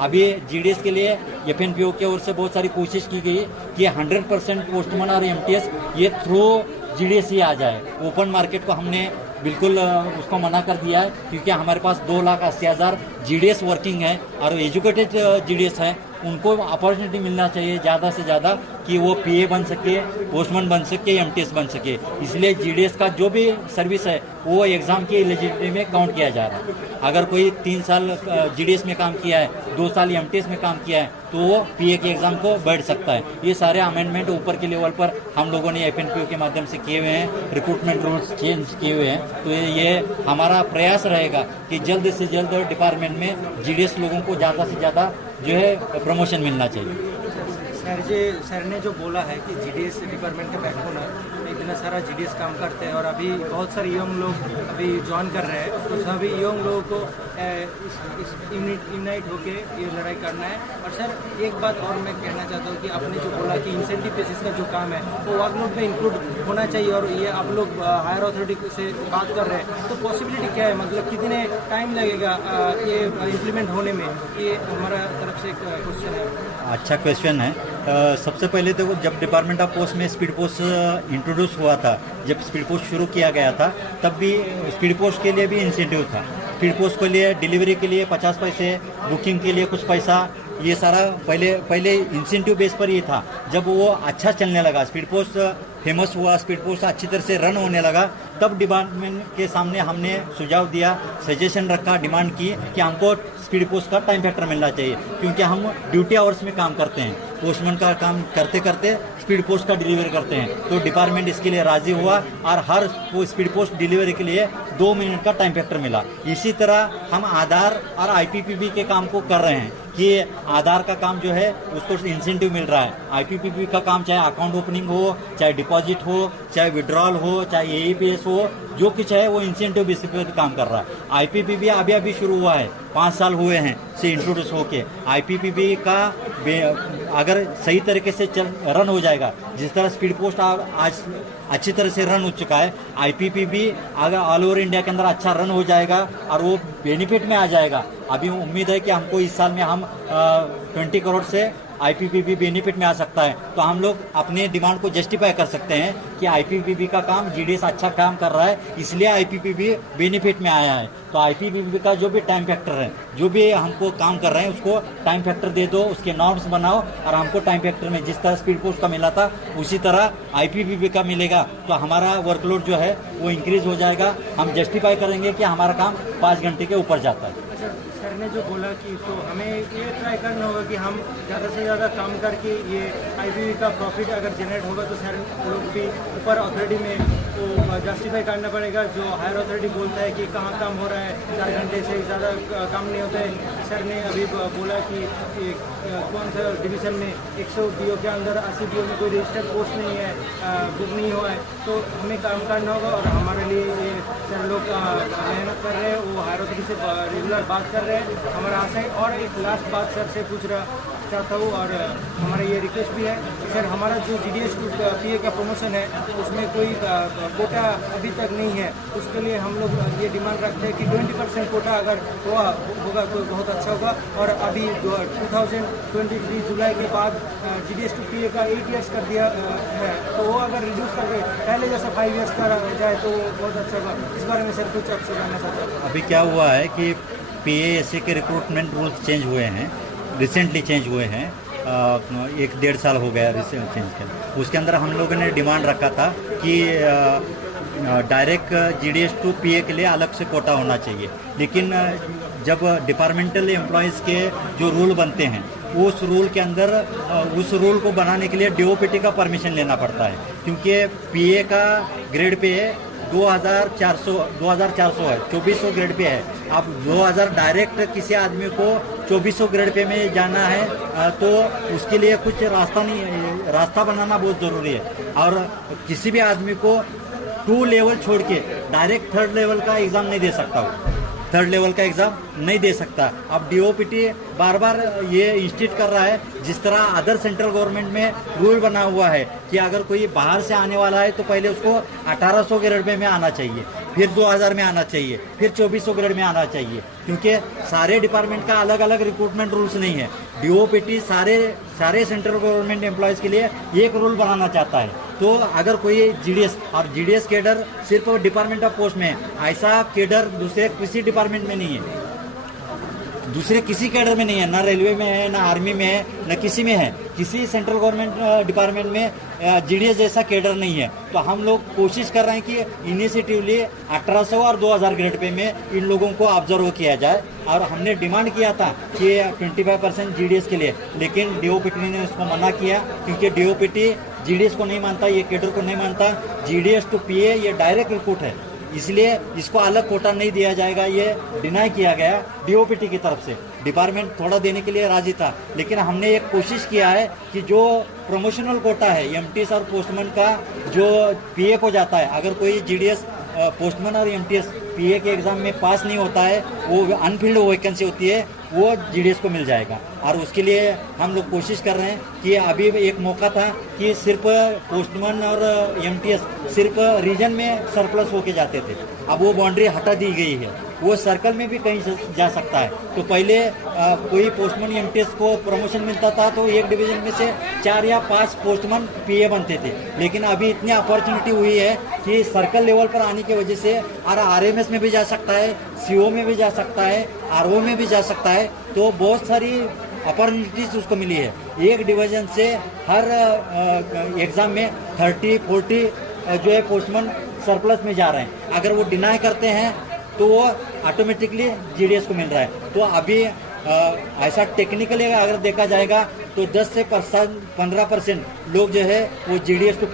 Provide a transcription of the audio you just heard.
अभी जीडीएस के लिए एफएनपीओ की ओर से बहुत सारी कोशिश की गई कि 100% पोस्टमैन और एमटीएस ये थ्रू जीडीएस ही आ जाए। ओपन मार्केट को हमने बिल्कुल उसको मना कर दिया है, क्योंकि हमारे पास 2,80,000 जीडीएस वर्किंग है और एजुकेटेड जीडीएस है। उनको अपॉर्चुनिटी मिलना चाहिए ज़्यादा से ज़्यादा कि वो पीए बन सके, पोस्टमैन बन सके, एमटीएस बन सके। इसलिए जीडीएस का जो भी सर्विस है वो एग्ज़ाम की एलिजिबिलिटी में काउंट किया जा रहा है। अगर कोई 3 साल जीडीएस में काम किया है, 2 साल एमटीएस में काम किया है, तो वो पीए के एग्ज़ाम को बैठ सकता है। ये सारे अमेंडमेंट ऊपर के लेवल पर हम लोगों ने एफएनपीओ के माध्यम से किए हुए हैं, रिक्रूटमेंट रूल्स चेंज किए हुए हैं। तो ये हमारा प्रयास रहेगा कि जल्द से जल्द डिपार्टमेंट में जीडीएस लोगों को ज़्यादा से ज़्यादा जो है प्रमोशन मिलना चाहिए। सर ने जो बोला है कि जीडीएस डिपार्टमेंट का बैकबोन है, इतना सारा जीडीएस काम करते हैं और अभी बहुत सारे यंग लोग अभी ज्वाइन कर रहे हैं, तो सभी यंग लोगों को यूनाइट होके ये लड़ाई करना है। और सर एक बात और मैं कहना चाहता हूँ कि आपने जो बोला कि इंसेंटिव बेसिस का जो काम है वो वर्कलोड में इंक्लूड होना चाहिए, और ये आप लोग हायर अथॉरिटी से बात कर रहे हैं, तो पॉसिबिलिटी क्या है, मतलब कितने टाइम लगेगा ये इम्प्लीमेंट होने में? ये हमारा तरफ से एक क्वेश्चन है। अच्छा क्वेश्चन है। सबसे पहले तो जब डिपार्टमेंट ऑफ पोस्ट में स्पीड पोस्ट इंट्रोड्यूस हुआ था, जब स्पीड पोस्ट शुरू किया गया था, तब भी स्पीड पोस्ट के लिए भी इंसेंटिव था। स्पीड पोस्ट के लिए डिलीवरी के लिए 50 पैसे, बुकिंग के लिए कुछ पैसा, ये सारा पहले इंसेंटिव बेस पर ही था। जब वो अच्छा चलने लगा, स्पीड पोस्ट फेमस हुआ, स्पीड पोस्ट अच्छी तरह से रन होने लगा, तब डिपार्टमेंट के सामने हमने सुझाव दिया, सजेशन रखा, डिमांड की कि हमको स्पीड पोस्ट का टाइम फैक्टर मिलना चाहिए, क्योंकि हम ड्यूटी आवर्स में काम करते हैं। पोस्टमैन का काम करते करते स्पीड पोस्ट का डिलीवरी करते हैं। तो डिपार्टमेंट इसके लिए राजी हुआ और हर स्पीड पोस्ट डिलीवरी के लिए 2 मिनट का टाइम फैक्टर मिला। इसी तरह हम आधार और आईपीपीबी के काम को कर रहे हैं कि आधार का काम जो है उसको इंसेंटिव मिल रहा है। आईपीपीबी का काम चाहे अकाउंट ओपनिंग हो, चाहे डिपॉजिट हो, चाहे विड्रॉल हो, चाहे एईपीएस हो, जो कुछ है वो इंसेंटिव बेसिस पर काम कर रहा है। आईपीपीबी अभी शुरू हुआ है, 5 साल हुए हैं से इंट्रोड्यूस होके। आईपीपीबी का अगर सही तरीके से रन हो जाएगा, जिस तरह स्पीड पोस्ट आज अच्छी तरह से रन हो चुका है, आईपीपीबी अगर ऑल ओवर इंडिया के अंदर अच्छा रन हो जाएगा और वो बेनिफिट में आ जाएगा। अभी उम्मीद है कि हमको इस साल में हम 20 करोड़ से आईपीपीबी बेनिफिट में आ सकता है। तो हम लोग अपने डिमांड को जस्टिफाई कर सकते हैं कि आईपीपीबी का काम जीडीएस अच्छा काम कर रहा है, इसलिए आईपीपीबी बेनिफिट में आया है। तो आईपीपीबी का जो भी टाइम फैक्टर है, जो भी हमको काम कर रहे हैं, उसको टाइम फैक्टर दे दो, उसके नॉर्म्स बनाओ और हमको टाइम फैक्टर में जिस तरह स्पीड पोस्ट का मिला था उसी तरह आईपीपीबी का मिलेगा। तो हमारा वर्कलोड जो है वो इंक्रीज हो जाएगा। हम जस्टिफाई करेंगे कि हमारा काम 5 घंटे के ऊपर जाता है। सर ने जो बोला कि तो हमें ये ट्राई करना होगा कि हम ज़्यादा से ज़्यादा काम करके ये आईपीपीबी का प्रॉफिट अगर जनरेट होगा तो सर लोग भी ऊपर अथॉरिटी में तो जस्टिफाई करना पड़ेगा। जो हायर अथॉरिटी बोलता है कि कहाँ काम हो रहा है, 4 घंटे से ज़्यादा काम नहीं होता है। सर ने अभी बोला कि कौन सा डिवीज़न में 100 बीओ के अंदर 80 बीओ में कोई रजिस्टर्ड पोस्ट नहीं है, बुक नहीं हुआ है, तो हमें काम करना होगा। और हमारे लिए ये सर लोग मेहनत कर रहे हैं, वो हायर अथॉरिटी से रेगुलर बात कर रहे हैं, हमारा आशा है। और एक लास्ट बात सर से पूछ रहा चाहता हूँ और हमारा ये रिक्वेस्ट भी है, सर हमारा जो जीडीएस पीए का प्रमोशन है उसमें कोई कोटा अभी तक नहीं है। उसके लिए हम लोग ये डिमांड रखते हैं कि 20% कोटा अगर होगा तो बहुत अच्छा होगा। और अभी 2023 जुलाई के बाद जीडीएस पीए का 8 ईयर्स कर दिया है, तो वो अगर रिड्यूस करके पहले जैसा 5 ईयर्स करा जाए तो बहुत अच्छा होगा। इस बारे में सर कुछ आपसे जानना चाहता हूँ। अभी क्या हुआ है कि पीएएसए के रिक्रूटमेंट रूल्स चेंज हुए हैं, रिसेंटली चेंज हुए हैं, 1-1.5 साल हो गया रिसेंट चेंज के। उसके अंदर हम लोगों ने डिमांड रखा था कि डायरेक्ट जीडीएस टू पीए के लिए अलग से कोटा होना चाहिए। लेकिन जब डिपार्टमेंटल एम्प्लॉयज़ के जो रूल बनते हैं, उस रूल के अंदर उस रूल को बनाने के लिए डीओपीटी का परमिशन लेना पड़ता है, क्योंकि पीए का ग्रेड पे 2400 है, 2400 ग्रेड पे है। अब 2000 डायरेक्ट किसी आदमी को 2400 ग्रेड पे में जाना है तो उसके लिए कुछ रास्ता बनाना बहुत ज़रूरी है। और किसी भी आदमी को 2 लेवल छोड़ के डायरेक्ट 3rd लेवल का एग्ज़ाम नहीं दे सकता हो, 3rd लेवल का एग्ज़ाम नहीं दे सकता। अब डीओपीटी बार बार ये इंस्टीट कर रहा है, जिस तरह अदर सेंट्रल गवर्नमेंट में रूल बना हुआ है कि अगर कोई बाहर से आने वाला है तो पहले उसको 1800 ग्रेड में आना चाहिए। फिर 2000 में आना चाहिए, फिर 2400 ग्रेड में आना चाहिए, क्योंकि सारे डिपार्टमेंट का अलग अलग रिक्रूटमेंट रूल्स नहीं है। डीओपीटी सारे सेंट्रल गवर्नमेंट एम्प्लॉयज़ के लिए एक रूल बनाना चाहता है। तो अगर कोई जीडीएस और जीडीएस कैडर सिर्फ डिपार्टमेंट ऑफ पोस्ट में है, ऐसा कैडर दूसरे किसी डिपार्टमेंट में नहीं है, दूसरे किसी कैडर में नहीं है, ना रेलवे में है, ना आर्मी में है, ना किसी में है। किसी सेंट्रल गवर्नमेंट डिपार्टमेंट में जीडीएस जैसा कैडर नहीं है। तो हम लोग कोशिश कर रहे हैं कि इनिशिएटिवली 1800 और 2000 ग्रेड पे में इन लोगों को ऑब्जर्व किया जाए। और हमने डिमांड किया था कि 25% जीडीएस के लिए, लेकिन डीओपीटी ने उसको मना किया, क्योंकि डीओपीटी जीडीएस को नहीं मानता, ये कैडर को नहीं मानता। जीडीएस टू पीए ये डायरेक्ट रिक्रूट है, इसलिए इसको अलग कोटा नहीं दिया जाएगा, ये डिनाई किया गया डीओपीटी की तरफ से। डिपार्टमेंट थोड़ा देने के लिए राजी था, लेकिन हमने एक कोशिश किया है कि जो प्रमोशनल कोटा है एमटीएस और पोस्टमैन का जो पीए को जाता है, अगर कोई जीडीएस पोस्टमैन और एमटीएस पीए के एग्जाम में पास नहीं होता है, वो अनफिल्ड वैकेंसी होती है, वो जीडीएस को मिल जाएगा। और उसके लिए हम लोग कोशिश कर रहे हैं कि अभी एक मौका था कि सिर्फ पोस्टमैन और एमटीएस सिर्फ रीजन में सरप्लस होके जाते थे, अब वो बाउंड्री हटा दी गई है, वो सर्कल में भी कहीं जा सकता है। तो पहले कोई पोस्टमैन एमटीएस को प्रमोशन मिलता था तो एक डिवीजन में से 4 या 5 पोस्टमैन पीए बनते थे, लेकिन अभी इतनी अपॉर्चुनिटी हुई है कि सर्कल लेवल पर आने की वजह से आरएमएस में भी जा सकता है, सीओ में भी जा सकता है, आरओ में भी जा सकता है। तो बहुत सारी अपॉर्चुनिटीज उसको मिली है। एक डिवीजन से हर एग्जाम में 30-40 जो है पोस्टमैन सरप्लस में जा रहे हैं। अगर वो डिनाई करते हैं तो वो ऑटोमेटिकली जीडीएस को मिल रहा है। तो अभी ऐसा टेक्निकली अगर देखा जाएगा तो 10 से 15% लोग जो है वो जीडीएस को